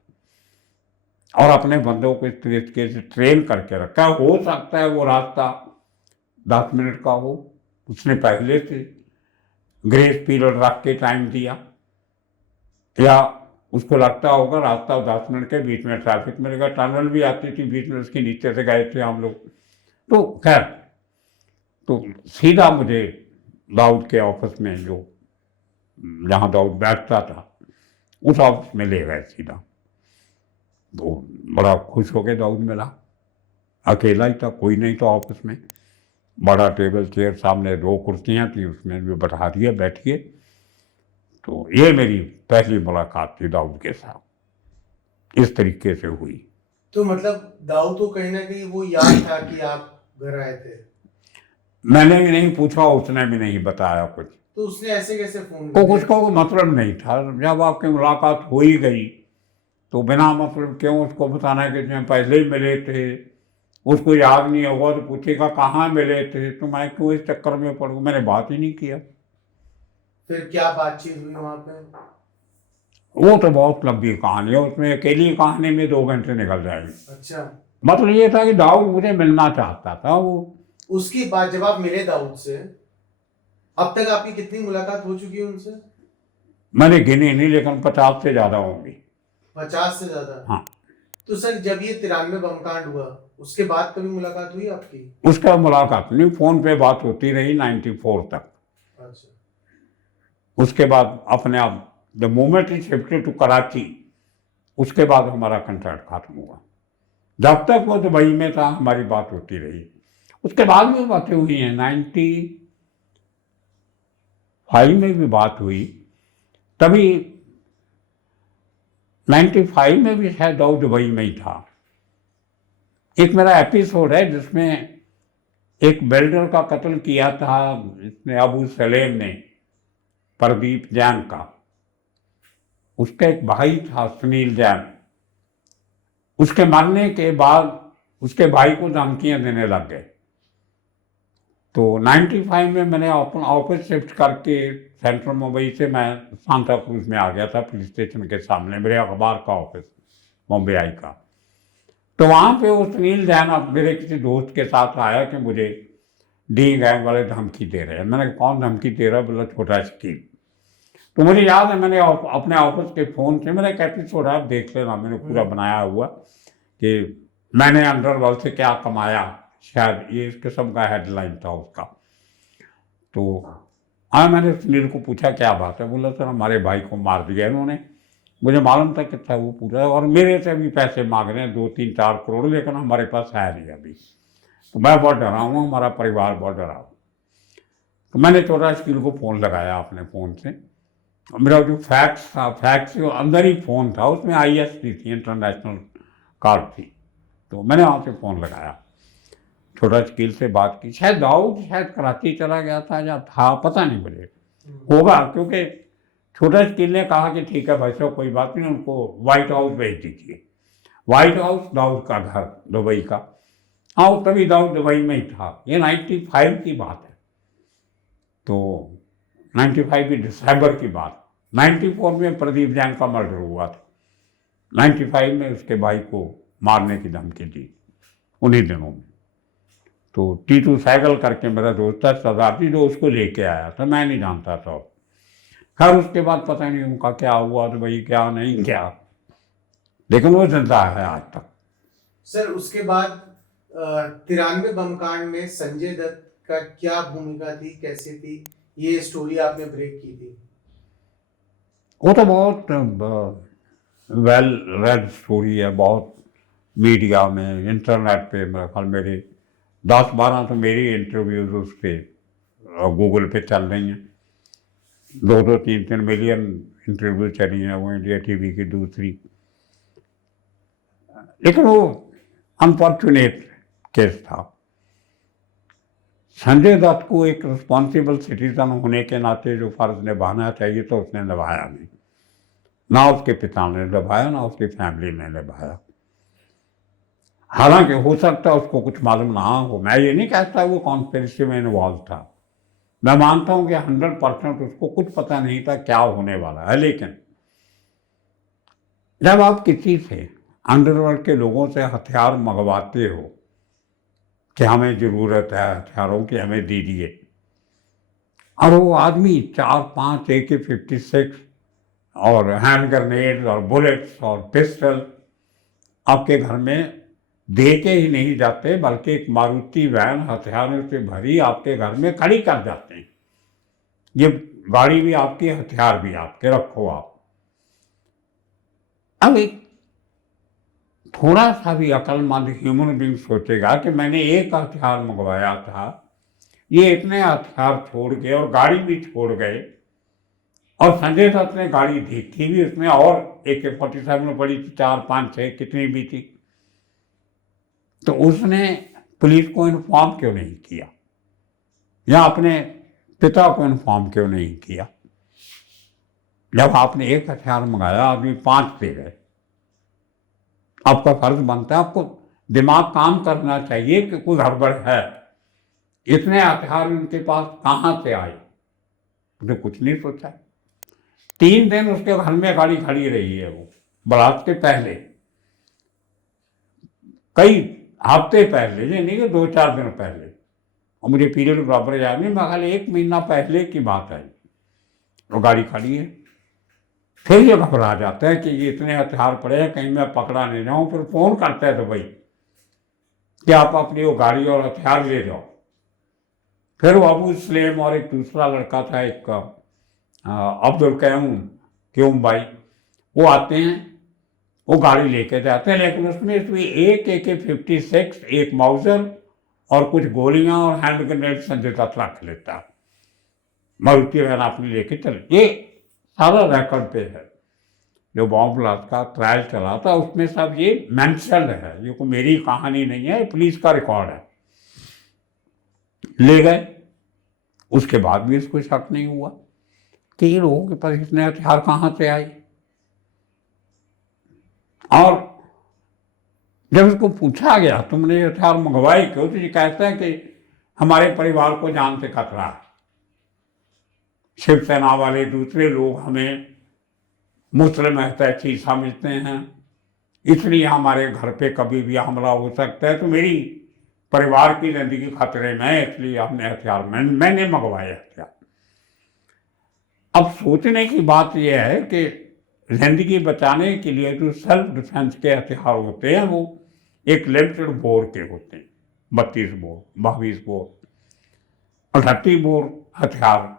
और अपने बंदों को इस तरीके से ट्रेन करके रखा। हो सकता है वो रास्ता 10 मिनट का हो, उसने पहले से ग्रेस पीरियड रख के टाइम दिया, या उसको लगता होगा रास्ता 10 मिनट के बीच में ट्रैफिक मिलेगा, टनल भी आती थी बीच में, उसके नीचे से गए थे हम लोग। तो खैर, तो सीधा मुझे दाऊद के ऑफिस में, जो जहाँ दाऊद बैठता था, उस ऑफिस में ले गए सीधा। तो बड़ा खुश हो के दाऊद मिला, अकेला ही था, कोई नहीं था ऑफिस में। बड़ा टेबल चेयर, सामने 2 कुर्सियाँ थी, उसमें भी बैठा दिया, बैठिए। तो ये मेरी पहली मुलाकात थी दाऊद के साथ, इस तरीके से हुई। तो मतलब दाऊद को कहीं ना कहीं वो याद था कि आप घर आए थे? मैंने भी नहीं पूछा, उसने भी नहीं बताया कुछ। तो उसने ऐसे कैसे फोन तो उसका कोई मतलब नहीं था। जब आपकी मुलाकात हो ही गई तो बिना मतलब क्यों उसको बताना कि मैं पहले ही मिले थे, उसको याद नहीं होगा तो पूछेगा कहाँ मिले थे, तो मैं क्यों इस चक्कर में पड़ूँ। मैंने बात ही नहीं किया। फिर क्या बातचीत हुई वहां पे? वो तो बहुत लंबी कहानी है, उसमें अकेली कहानी में 2 घंटे निकल जाएंगे। अच्छा। मतलब ये था कि दाऊद मुझे मिलना चाहता था। वो उसकी बात जब आप मिले दाऊद से, अब तक आपकी कितनी मुलाकात हो चुकी है उनसे? मैंने गिनी नहीं, लेकिन 50 से ज्यादा होंगी। 50 से ज्यादा? हाँ। तो सर जब ये 93 बम कांड हुआ, उसके बाद कभी मुलाकात हुई आपकी? उसका मुलाकात नहीं, फोन पे बात होती रही 94 तक। अच्छा। उसके बाद अपने आप द मोमेंट ही शिफ्टेड टू कराची, उसके बाद हमारा कंट्रैक्ट खत्म हुआ। जब तक वो दुबई में था हमारी बात होती रही। उसके बाद भी बातें हुई हैं, 95 में भी बात हुई। तभी 95 में भी शायद दाऊद दुबई में ही था। एक मेरा एपिसोड है जिसमें एक बिल्डर का कत्ल किया था इसने, अबू सलेम ने, प्रदीप जैन का। उसका एक भाई था सुनील जैन। उसके मरने के बाद उसके भाई को धमकियां देने लग गए। तो 95 में मैंने अपना ऑफिस शिफ्ट करके सेंट्रल मुंबई से मैं सांता क्रूज में आ गया था, पुलिस स्टेशन के सामने मेरे अखबार का ऑफिस मुंबई आई का। तो वहाँ पे वो सुनील जैन मेरे किसी दोस्त के साथ आया कि मुझे डी गैंग वाले धमकी दे रहे हैं। मैंने कहा कौन धमकी दे रहा है? बोला छोटा शकील। तो मुझे याद है मैंने अपने ऑफिस के फ़ोन से, मेरा एक एपिसोड आप देख लेना, मैंने पूरा बनाया हुआ कि मैंने अंडरवर्ल्ड से क्या कमाया, शायद ये इस किस्म का हेडलाइन था उसका। तो मैंने सुनील को पूछा क्या बात है? बोला सर हमारे भाई को मार दिया इन्होंने। मुझे मालूम था कितना वो पूरा, और मेरे से भी पैसे मांग रहे हैं 2-3-4 करोड़, लेकिन हमारे पास है नहीं अभी। तो मैं बहुत डरा हूँ, हमारा परिवार बहुत डरा हुआ। तो मैंने छोटा शकील को फ़ोन लगाया अपने फ़ोन से। मेरा जो फैक्स था, फैक्स जो अंदर ही फ़ोन था, उसमें ISD थी, इंटरनेशनल कार्ड थी। तो मैंने वहाँ से फ़ोन लगाया, छोटा शकील से बात की। शायद दाऊद शायद कराची चला गया था या था, पता नहीं मुझे, होगा, क्योंकि छोटा शकील ने कहा कि ठीक है भाई साहब कोई बात नहीं, उनको व्हाइट हाउस भेज दीजिए। व्हाइट हाउस दाऊद का घर दुबई का। हाँ, तभी दाऊद दुबई में ही था। ये 95 की बात है। तो 95 की दिसंबर की बात। 94 में प्रदीप जैन का मर्डर हुआ था। 95 में उसके भाई को मारने की धमकी दी उन्हीं दिनों में। तो टीटू साइकिल करके मेरा दोस्त था सरदार, जो उसको लेके आया था, मैं नहीं जानता था। खैर उसके बाद पता नहीं उनका क्या हुआ, तो भाई क्या नहीं क्या, लेकिन वो जिंदा है आज तक। सर उसके बाद 93 बम कांड में संजय दत्त का क्या भूमिका थी, कैसे थी, ये स्टोरी आपने ब्रेक की थी? वो तो बहुत वेल रेड स्टोरी है, बहुत मीडिया में, इंटरनेट पे मेरे ख्याल मेरे 10-12 तो मेरी इंटरव्यूज उस पर गूगल पे चल रही हैं। 2-2, 3-3 मिलियन इंटरव्यू चली हैं, वो इंडिया टीवी की दूसरी। लेकिन वो अनफॉर्चुनेट केस था। संजय दत्त को एक रिस्पॉन्सिबल सिटीजन होने के नाते जो फर्ज निभाना चाहिए तो उसने निभाया नहीं। ना उसके पिता ने निभाया, ना उसकी फैमिली ने निभाया। हालांकि हो सकता है उसको कुछ मालूम ना हो, मैं ये नहीं कहता वो कॉन्स्पिरेसी में इन्वॉल्व था। मैं मानता हूं कि 100% उसको कुछ पता नहीं था क्या होने वाला है। लेकिन जब आप किसी से, अंडरवर्ल्ड के लोगों से हथियार मंगवाते हो कि हमें ज़रूरत है हथियारों की, हमें दीजिए, और वो आदमी 4-5 AK-56 और हैंड ग्रेनेड और बुलेट्स और पिस्टल आपके घर में दे के ही नहीं जाते, बल्कि एक मारुति वैन हथियारों से भरी आपके घर में खड़ी कर जाते हैं। ये गाड़ी भी आपकी, हथियार भी आपके, रखो आप। अब एक थोड़ा सा भी अक्लमंद ह्यूमन बींग सोचेगा कि मैंने एक हथियार मंगवाया था, ये इतने हथियार छोड़ गए और गाड़ी भी छोड़ गए, और संजय दत्त ने गाड़ी देखी भी, उसमें और AK-47 बड़ी थी, 4-5-6 कितनी भी थी, तो उसने पुलिस को इन्फॉर्म क्यों नहीं किया, या अपने पिता को इन्फॉर्म क्यों नहीं किया? जब आपने एक हथियार मंगाया, आदमी 5 पे गए, आपका फर्ज बनता है, आपको दिमाग काम करना चाहिए कि कोई गड़बड़ है। इतने हथियार उनके पास कहाँ से आए? उसने कुछ नहीं सोचा। 3 दिन उसके घर में गाड़ी खड़ी रही है, वो बारात के पहले, कई हफ्ते पहले, ये नहीं कि 2-4 दिन पहले, और मुझे पीरियड बराबर याद नहीं, मैं खाली 1 महीना पहले की बात है, वो गाड़ी खड़ी है। फिर ये घबरा जाता है कि ये इतने हथियार पड़े हैं, कहीं मैं पकड़ा नहीं जाऊँ। फिर फ़ोन करता है दुबई कि आप अपनी वो गाड़ी और हथियार ले जाओ। फिर वो अबू सलेम और एक दूसरा लड़का था, एक अब्दुल क्यूम भाई, वो आते हैं, वो गाड़ी लेके जाते हैं, लेकिन उसमें एक AK-56, एक माउजर और कुछ गोलियां और हैंड ग्रेनेड संजय दत्त रख लेता है। मारुति वैन अपनी लेके चले। ये सारा रिकॉर्ड पे है, जो बॉम्ब ब्लास्ट का ट्रायल चला था उसमें सब ये मेंशन है, ये कोई मेरी कहानी नहीं है, पुलिस का रिकॉर्ड है। ले गए, उसके बाद भी इसको शक नहीं हुआ कि ये लोगों के पास इतने हथियार कहाँ से आए। और जब उसको पूछा गया तुमने ये हथियार मंगवाए क्यों, तो ये कहता है कि हमारे परिवार को जान से खतरा है, शिवसेना वाले दूसरे लोग हमें मुस्लिम ऐसी समझते हैं, इसलिए हमारे घर पे कभी भी हमला हो सकता है, तो मेरी परिवार की जिंदगी खतरे में है, इसलिए हमने हथियार मैंने मंगवाए हथियार। अब सोचने की बात यह है कि जिंदगी बचाने के लिए जो सेल्फ डिफेंस के हथियार होते हैं वो एक लिमिटेड बोर के होते हैं, 32 बोर, 22 बोर, 38 बोर हथियार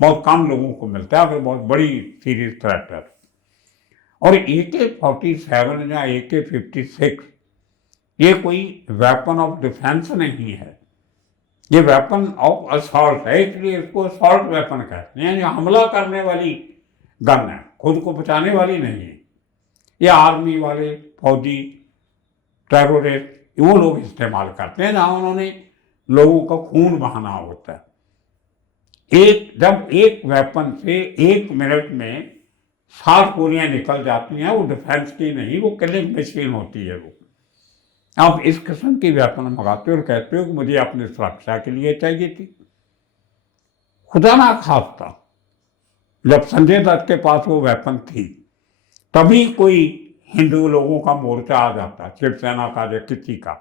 बहुत कम लोगों को मिलता है, अगर बहुत बड़ी सीरीज थ्रेट है। और AK-47 या AK-56 ये कोई वेपन ऑफ डिफेंस नहीं है, ये वेपन ऑफ असॉल्ट है, इसलिए इसको असॉल्ट वेपन कहते हैं। ये हमला करने वाली गन है, खुद को बचाने वाली नहीं है। ये आर्मी वाले, फौजी, टेररिस्ट, वो लोग इस्तेमाल करते हैं जहाँ उन्होंने लोगों का खून बहाना होता है। जब एक वेपन से 1 मिनट में 60 गोलियां निकल जाती हैं, वो डिफेंस की नहीं, वो किलिंग मशीन होती है। वो आप इस किस्म की वेपन मंगाते हो और कहते हो कि मुझे अपनी सुरक्षा के लिए चाहिए थी। खुदा ना खास्ता जब संजय दत्त के पास वो वेपन थी, तभी कोई हिंदू लोगों का मोर्चा आ जाता, शिवसेना का या किसी का,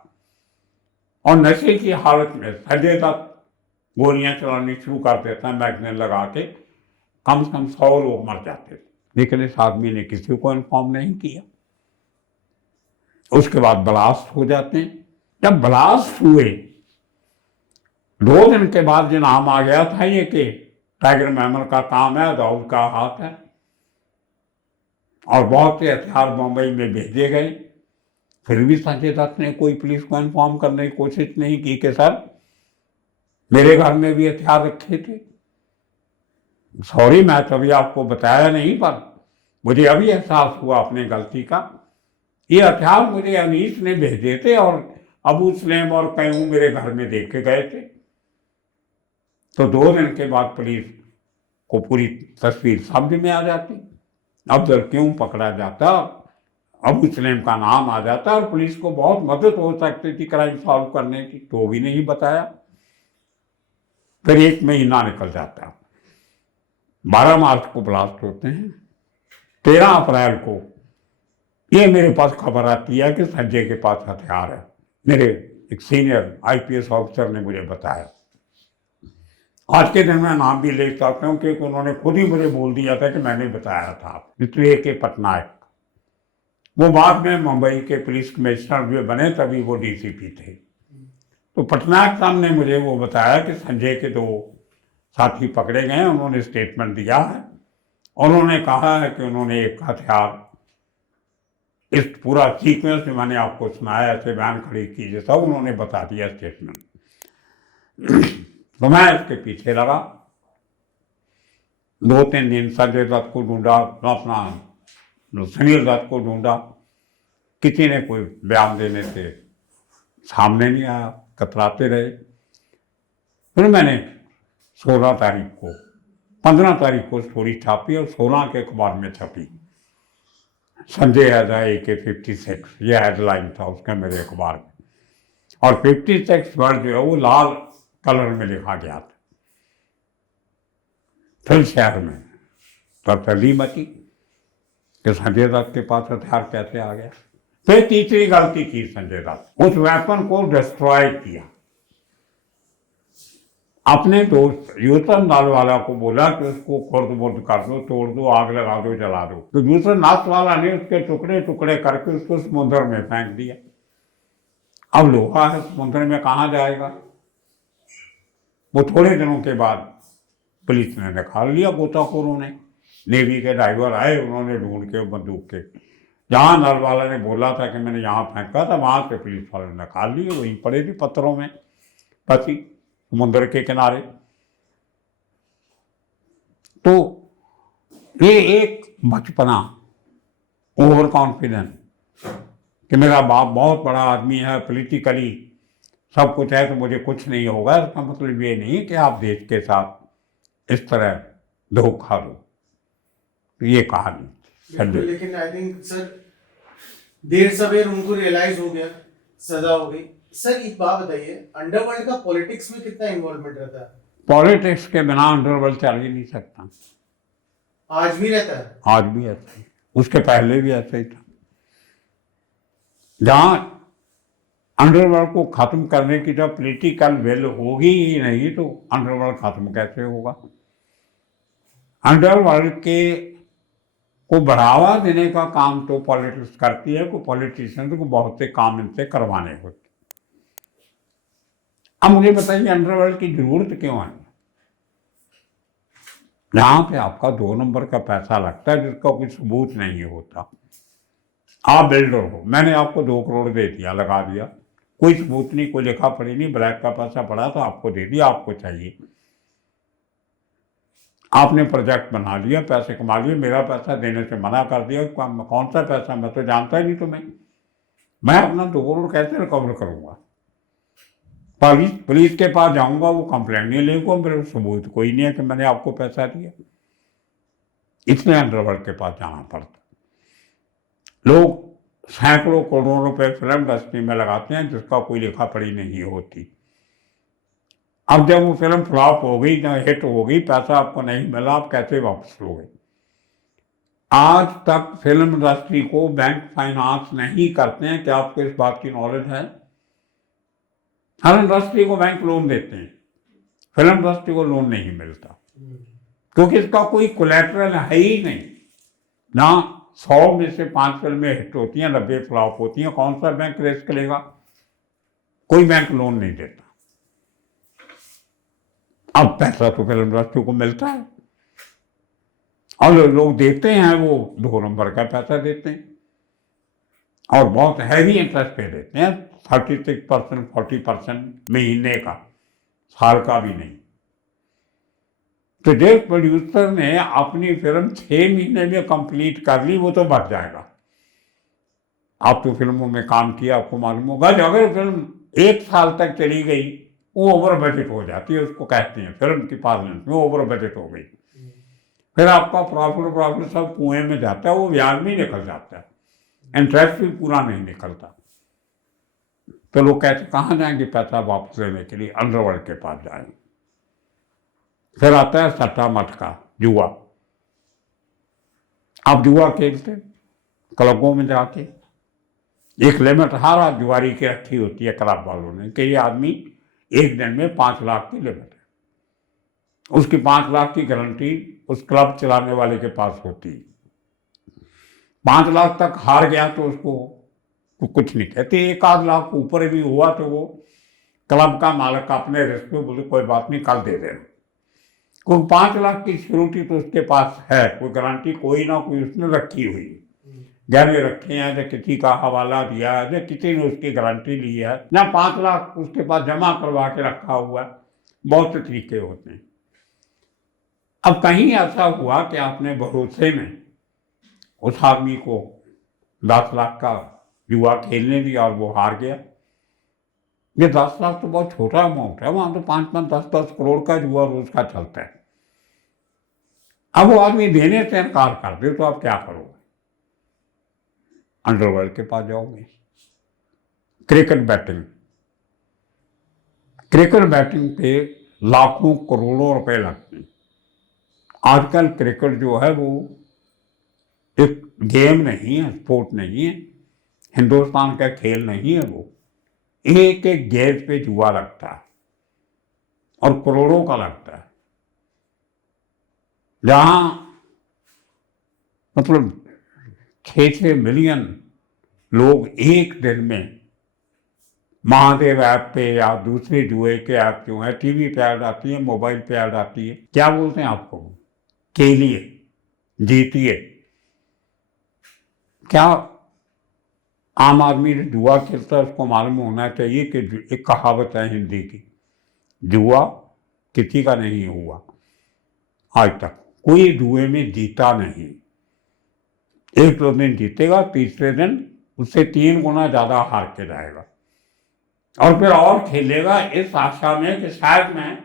और नशे की हालत में संजय दत्त गोलियां चलानी शुरू कर देता है मैगजीन लगा के, कम से कम 100 लोग मर जाते थे। लेकिन इस आदमी ने किसी को इन्फॉर्म नहीं किया। उसके बाद ब्लास्ट हो जाते हैं। जब ब्लास्ट हुए 2 दिन के बाद जो नाम आ गया था ये कि टाइगर मेमन का काम है, दाऊद का हाथ है, और बहुत से हथियार मुंबई में भेजे गए। फिर भी संजय दत्त ने कोई पुलिस को इन्फॉर्म करने की कोशिश नहीं की कि सर मेरे घर में भी हथियार रखे थे। सॉरी, मैं कभी आपको बताया नहीं, पर मुझे अभी एहसास हुआ अपने गलती का। ये हथियार मुझे अनीस ने भेजे थे और अबू सलेम और कयूं मेरे घर में दे के गए थे। तो 2 दिन के बाद पुलिस को पूरी तस्वीर समझ में आ जाती। अफजल क्यों पकड़ा जाता, अबू सलेम का नाम आ जाता और पुलिस को बहुत मदद हो सकती थी क्राइम सॉल्व करने की, तो भी नहीं बताया। फिर 1 महीना निकल जाता। 12 मार्च को ब्लास्ट होते हैं। 13 अप्रैल को ये मेरे पास खबर आती है कि संजय के पास हथियार है। मेरे एक सीनियर IPS ऑफिसर ने मुझे बताया। आज के दिन मैं नाम भी ले सकता हूँ क्योंकि उन्होंने खुद ही मुझे बोल दिया था कि मैंने बताया था। इसलिए के पटनायक, वो बाद में मुंबई के पुलिस कमिश्नर भी बने, तभी वो DCP थे। तो पटनायक साहब ने मुझे वो बताया कि संजय के 2 साथी पकड़े गए हैं। उन्होंने स्टेटमेंट दिया है। उन्होंने कहा है कि उन्होंने एक हथियार, इस पूरा सीक्वेंस में मैंने आपको सुनाया, ऐसे बयान खड़ी की जैसा उन्होंने बता दिया स्टेटमेंट। तो मैं इसके पीछे लगा। 2-3 दिन संजय दत्त को ढूंढा, अपना सुनील दत्त को ढूंढा, किसी ने कोई बयान देने से सामने नहीं आया, कतराते रहे। फिर मैंने 16 तारीख को, 15 तारीख को स्टोरी छापी और 16 के अखबार में छपी। संजय हैज AK-56, यह हेडलाइन था उसका मेरे अखबार में। और 56 वर्ड जो है वो लाल कलर में लिखा गया था। फिर शहर में तब्दीली मची कि संजय दत्त के पास हथियार कैसे आ गया। फिर तीसरी गलती की संजय दत्त, उस वेपन को डिस्ट्रॉय किया। अपने दोस्त यूसुफ नाथवाला को बोला कि उसको खुर्द-बुर्द कर दो, तोड़ दो, आग लगा दो, जला दो। तो यूसुफ नाथवाला ने उसके टुकड़े टुकड़े करके उसको समुद्र में फेंक दिया। अब लोहा है, समुद्र में कहाँ जाएगा। वो थोड़े दिनों के बाद पुलिस ने निकाल लिया, गोताखोरों ने। नेवी के ड्राइवर आए, उन्होंने ढूंढ के बंदूक के, जहाँ नाथवाला ने बोला था कि मैंने यहाँ फेंका था, वहाँ से पुलिस वाले ने निकाल लिए। वहीं पड़े थे पत्थरों में फंसी समुद्र के किनारे। तो ये एक बचपना, ओवर कॉन्फिडेंस कि मेरा बाप बहुत बड़ा आदमी है, पॉलिटिकली सब कुछ है तो मुझे कुछ नहीं होगा, इसका मतलब ये नहीं कि आप देश के साथ इस तरह धोखा दो। तो ये कहानी। लेकिन आई थिंक सर देर सवेर उनको रियलाइज हो गया, सजा हो गई। सर एक बात बताइए, अंडरवर्ल्ड का पॉलिटिक्स में कितना इन्वॉल्वमेंट रहता है? पॉलिटिक्स के बिना अंडरवर्ल्ड चल ही नहीं सकता। आज भी रहता है? आज भी ऐसा ही, उसके पहले भी ऐसा ही था। जहां अंडरवर्ल्ड को खत्म करने की जब पॉलिटिकल विल होगी ही नहीं तो अंडरवर्ल्ड खत्म कैसे होगा। अंडरवर्ल्ड के को बढ़ावा देने का काम तो पॉलिटिक्स करती है, को पॉलिटिशियंस को बहुत से काम इनसे करवाने होते। अब मुझे बताइए अंडरवर्ल्ड की जरूरत क्यों है? जहां पे आपका 2 नंबर का पैसा लगता है जिसका कोई सबूत नहीं होता। आप बिल्डर हो, मैंने आपको 2 करोड़ दे दिया, लगा दिया, कोई सबूत नहीं, कोई लिखा पढ़ी नहीं, ब्लैक का पैसा पड़ा तो आपको दे दिया, आपको चाहिए। आपने प्रोजेक्ट बना लिया, पैसे कमा लिए, मेरा पैसा देने से मना कर दिया। कौन सा पैसा, मैं तो जानता ही नहीं तुम्हें, मैं अपना 2 करोड़ कैसे रिकवर करूंगा? पुलिस के पास जाऊंगा, वो कंप्लेंट नहीं लेगा, मेरे सबूत कोई नहीं है कि मैंने आपको पैसा दिया। इसलिए अंडरवर्ल्ड के पास जाना पड़ता। लोग सैकड़ों करोड़ों रुपए फिल्म इंडस्ट्री में लगाते हैं जिसका कोई लिखा पढ़ी नहीं होती। अब जब वो फिल्म फ्लॉप हो गई, ना हिट हो गई, पैसा आपको नहीं मिला, आप कैसे वापस लोगे? आज तक फिल्म इंडस्ट्री को बैंक फाइनेंस नहीं करते हैं। क्या आपको इस बात की नॉलेज है? हर इंडस्ट्री को बैंक लोन देते हैं, फिल्म इंडस्ट्री को लोन नहीं मिलता क्योंकि इसका कोई कोलैटरल है ही नहीं। ना 100 में से 5 फिल्में हिट होती हैं, 90 फ्लॉप होती हैं। कौन सा बैंक रिस्क लेगा? कोई बैंक लोन नहीं देता। अब पैसा तो फिल्म इंडस्ट्री को मिलता है। और लोग देते हैं वो 2 नंबर का पैसा देते हैं और बहुत हैवी इंटरेस्ट पे देते हैं, 36% 40% महीने का, साल का भी नहीं। तो जिस प्रोड्यूसर ने अपनी फिल्म 6 महीने में कंप्लीट कर ली वो तो बच जाएगा। आप तो फिल्मों में काम किया, आपको मालूम होगा, अगर फिल्म 1 साल तक चली गई वो ओवर बजट हो जाती है, उसको कहते हैं फिल्म की पार्लियामेंट में ओवर बजट हो गई। फिर आपका प्रॉफिट सब कुएं में जाता है, वो ब्याज भी निकल जाता है, इंटरेस्ट भी पूरा नहीं निकलता। तो लोग कहते कहाँ जाएंगे पैसा वापस लेने के लिए, अंडरवर्ल्ड के पास जाएंगे। फिर आता है सट्टा मटका, जुआ। आप जुआ खेलते क्लबों में जाके, एक लिमिट हर जुआरी की रखी होती है क्लब वालों ने कि ये आदमी एक दिन में 5 लाख की लिमिट है, उसकी 5 लाख की गारंटी उस क्लब चलाने वाले के पास होती है। 5 लाख तक हार गया तो उसको कुछ नहीं कहते, 1 लाख ऊपर भी हुआ तो वो क्लब का मालिक अपने रिस्क पे बोले कोई बात नहीं कल दे देना, क्योंकि 5 लाख की सिक्योरिटी तो उसके पास है, कोई गारंटी कोई ना कोई उसने रखी हुई, गहने रखे हैं, या किसी का हवाला दिया है, या किसी ने उसकी गारंटी ली है, या 5 लाख उसके पास जमा करवा के रखा हुआ है। बहुत से तरीके होते हैं। अब कहीं ऐसा हुआ कि आपने भरोसे में उस आदमी को 10 लाख का जुआ खेलने दिया और वो हार गया। ये 10 लाख तो बहुत छोटा अमाउंट है, वहां तो 5-5 10-10 करोड़ का जुआ रोज का चलता है। अब वो आदमी देने से इनकार कर दे तो आप क्या करोगे? अंडरवर्ल्ड के पास जाओगे। क्रिकेट बैटिंग पे लाखों करोड़ों रुपए लगते हैं। आजकल क्रिकेट जो है वो एक गेम नहीं है, स्पोर्ट नहीं है, हिंदुस्तान का खेल नहीं है, वो एक एक गेंद पे जुआ लगता है और करोड़ों का लगता है। जहां मतलब 6-6 मिलियन लोग एक दिन में महादेव ऐप पे या दूसरे जुए के ऐप जो है, टीवी पे ऐड आती है, मोबाइल पे ऐड आती है, क्या बोलते हैं आपको, खेलिए जीतिए। क्या आम आदमी जो जुआ खेलता है उसको मालूम होना चाहिए कि एक कहावत है हिंदी की, जुआ किसी का नहीं हुआ आज तक, कोई जुए में जीता नहीं। 1-2 दिन जीतेगा, तीसरे दिन उससे 3 गुना ज्यादा हार के जाएगा और फिर और खेलेगा इस आशा में कि शायद मैं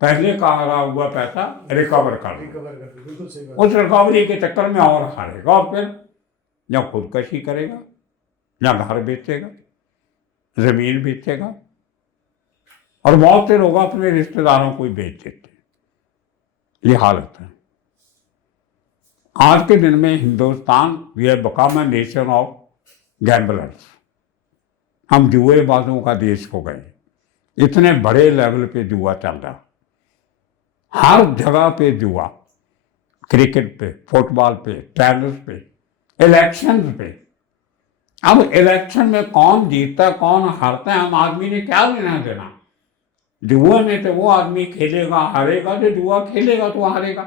पहले का हारा हुआ पैसा रिकवर कर लूं। उस रिकवरी के चक्कर में और हारेगा और फिर या खुदकशी करेगा या घर बेचेगा, जमीन बेचेगा, और बहुत से लोग अपने रिश्तेदारों को ही बेच देते। ये हालत है आज के दिन में। Hindustan we have become a nation of gamblers. हम जुएबाजों का देश हो गए। इतने बड़े लेवल पे जुआ चल रहा, हर जगह पे जुआ, क्रिकेट पे, फुटबॉल पे, टेनिस पे, इलेक्शन पे। अब इलेक्शन में कौन जीतता कौन हारता है हम आदमी ने क्या लेना देना। जुआ में तो वो आदमी खेलेगा हारेगा जो जुआ खेलेगा तो हारेगा,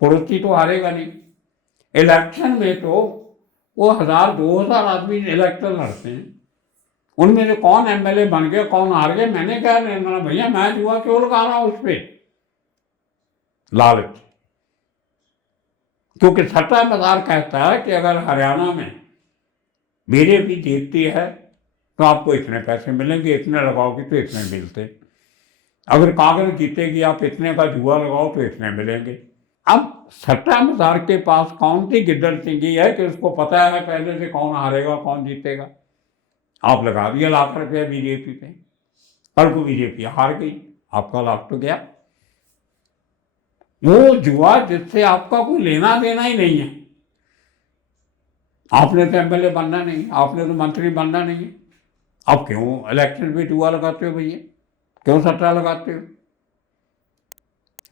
पड़ोसी तो हारेगा नहीं। इलेक्शन में तो वो 1000-2000 आदमी इलेक्शन लड़ते हैं, उनमें से कौन एमएलए बन गया कौन हार गया मैंने क्या लेना भैया, मैं जुआ क्यों लगा रहा हूं उस पर। लालच, क्योंकि सट्टा बाजार कहता है कि अगर हरियाणा में बीजेपी जीतती है तो आपको इतने पैसे मिलेंगे, इतने लगाओगे तो इतने मिलते, अगर कांग्रेस जीतेगी आप इतने का जुआ लगाओ तो इतने मिलेंगे। अब सट्टा बाजार के पास कौन सी गिद्दड़ सिंगी है कि उसको पता है पहले से कौन हारेगा कौन जीतेगा। आप लगा दिया ₹1,00,000 बीजेपी पे, कल को बीजेपी हार गई, आपका लाख तो गया। वो जुआ जिससे आपका कोई लेना देना ही नहीं है। आपने तो एमएलए बनना नहीं, आपने तो मंत्री बनना नहीं है, अब क्यों इलेक्शन पे जुआ लगाते हो भैया, क्यों सट्टा लगाते हो।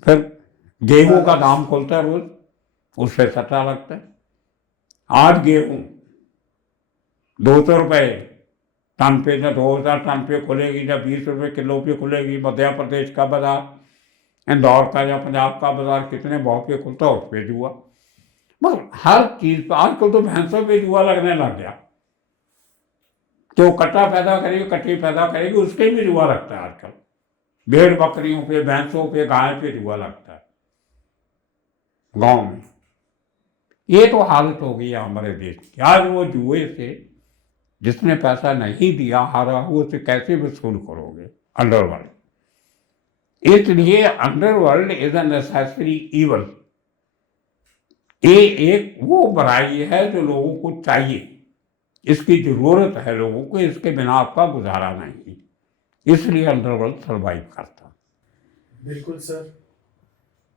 फिर गेहूं का दाम खुलता है रोज, उस पर सट्टा लगता है। आज गेहूं 200 रुपये टन पे, या 2000 टन पे खुलेगी, या 20 रुपये किलो पे खुलेगी। मध्य प्रदेश का बाजार, इंदौर का या पंजाब का बाजार कितने भाव पे खुलता है उस पर जुआ। बस हर चीज पर आजकल तो भैंसों पे जुआ लगने लग गया। जो कट्टा पैदा करेगी, कट्टी पैदा करेगी, उसके भी जुआ लगता है आजकल। भेड़ बकरियों पे, भैंसों पे, गाय पे जुआ लगता है गांव में। ये तो हालत हो गई है हमारे देश की। आज वो जुए से जिसने पैसा नहीं दिया, हारा, वो उसे कैसे वसूल करोगे? अंडरवर्ल्ड। इसलिए underworld is a necessary evil. ये एक वो बुराई है जो लोगों को चाहिए, इसकी जरूरत है लोगों को, इसके बिना आपका गुजारा नहीं। इसलिए अंडरवर्ल्ड सर्वाइव करता। बिल्कुल sir.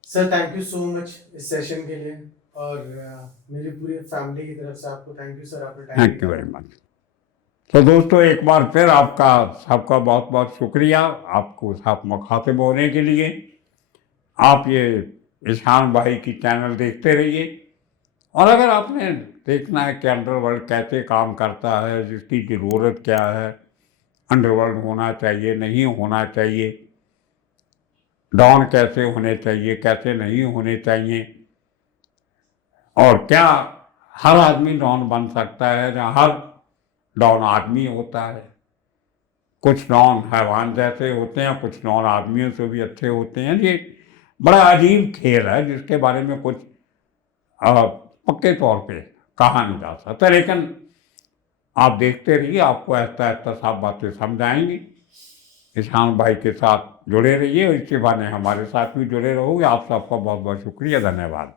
Sir thank you so much इस सेशन के लिए, और मेरी पूरी फैमिली की तरफ से आपको थैंक यू सर, आपने time thank you very much. तो दोस्तों, एक बार फिर आपका सबका बहुत बहुत शुक्रिया आपको साथ मुखातिब होने के लिए। आप ये ईशान भाई की चैनल देखते रहिए, और अगर आपने देखना है कि अंडरवर्ल्ड कैसे काम करता है, जिसकी ज़रूरत क्या है, अंडरवर्ल्ड होना चाहिए नहीं होना चाहिए, डॉन कैसे होने चाहिए कैसे नहीं होने चाहिए, और क्या हर आदमी डॉन बन सकता है या हर डॉन आदमी होता है। कुछ डॉन हैवान जैसे होते हैं, कुछ डॉन आदमियों से भी अच्छे होते हैं। ये बड़ा अजीब खेल है जिसके बारे में कुछ पक्के तौर पे कहा नहीं जा सकता, लेकिन आप देखते रहिए, आपको ऐसा ऐसा सब बातें समझ आएंगी। ईशान भाई के साथ जुड़े रहिए, और इसी बहाने हमारे साथ भी जुड़े रहोगे। आप सबका बहुत बहुत शुक्रिया, धन्यवाद।